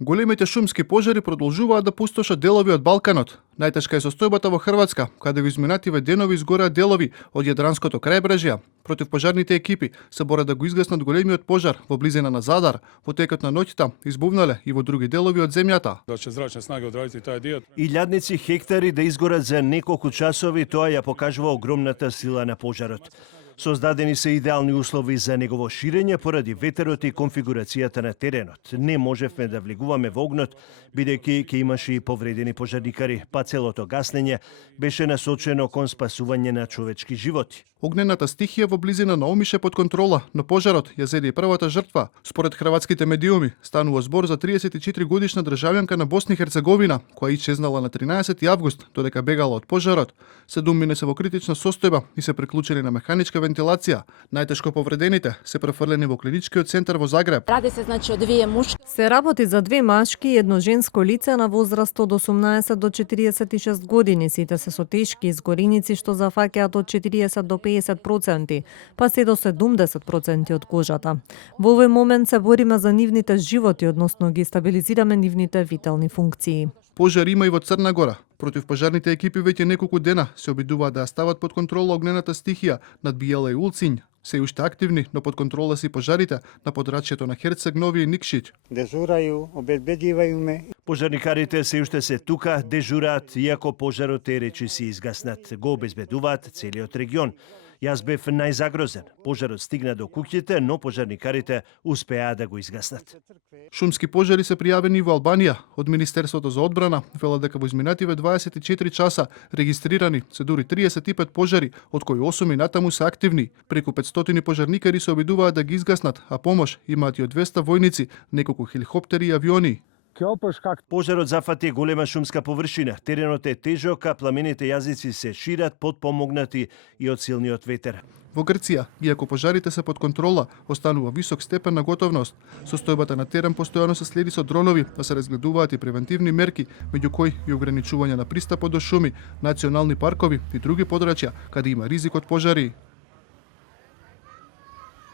Големите шумски пожари продолжуваат да пустошат делови од Балканот. Најтешка е состојбата во Хрватска, каде во изминативе денови изгореа делови од Јадранското крајбрежје. Противпожарните екипи се борат да го изгаснат големиот пожар во близина на Задар. Во текот на ноќта избувнале и во други делови од земјата. Да ќе зрачне снаги одрадити тај дел. Илјадници хектари да изгорат за неколку часови, тоа ја покажува огромната сила на пожарот. Создадени се идеални услови за негово ширење поради ветерот и конфигурацијата на теренот. Не можевме да влегуваме во огнот, бидејќи ќе имаше и повредени пожарникари, па целото гаснење беше насочено кон спасување на човечки животи. Огнената стихија во близина на Омиш е под контрола, но пожарот ја зеде и првата жртва. Според хрватските медиуми, станува збор за 34 годишна државјанка на Босна и Херцеговина, која исчезнала на 13 август, додека бегала од пожарот. 7 мина се во критична состојба и се приклучени на механичка вентилација. Најтешко повредените се префрлени во клиничкиот центар во Загреб. Ради се од две мушки. Се работи за две машки и едно женско лице на возраст од 18 до 46 години. Сите се со тешки изгориници што зафаќаат од 40 до 50%, па се до 70% од кожата. Во овој момент се бориме за нивните животи, односно ги стабилизираме нивните витални функции. Пожар има и во Црна Гора. Противпожарните екипи веќе неколку дена се обидуваат да ја стават под контрола огнената стихија над Биела и Улцинј. Се уште активни, но под контрола си пожарите на подрачјето на Херцег Нови и Никшиќ. Дежурају, обезбедивају ме. Пожарникарите се уште се тука, дежураат, иако пожарот е речиси изгаснат. Го обезбедуваат целиот регион. Јас бев најзагрозен. Пожарот стигна до куќите, но пожарникарите успеа да го изгаснат. Шумски пожари се пријавени во Албанија. Од Министерството за одбрана велат дека во изминативе 24 часа регистрирани се дури 35 пожари, од кои 8 и натаму се активни. Преку 500 пожарникари се обидуваат да ги изгаснат, а помош имаат и од 200 војници, неколку хеликоптери и авиони. Пожарот зафати голема шумска површина. Теренот е тежок, а пламените јазици се шират, подпомогнати и од силниот ветер. Во Грција, иако пожарите се под контрола, останува висок степен на готовност. Состојбата на терен постојано се следи со дронови, да се разгледуваат и превентивни мерки, меѓу кои и ограничување на пристапот до шуми, национални паркови и други подрачја, каде има ризик од пожари.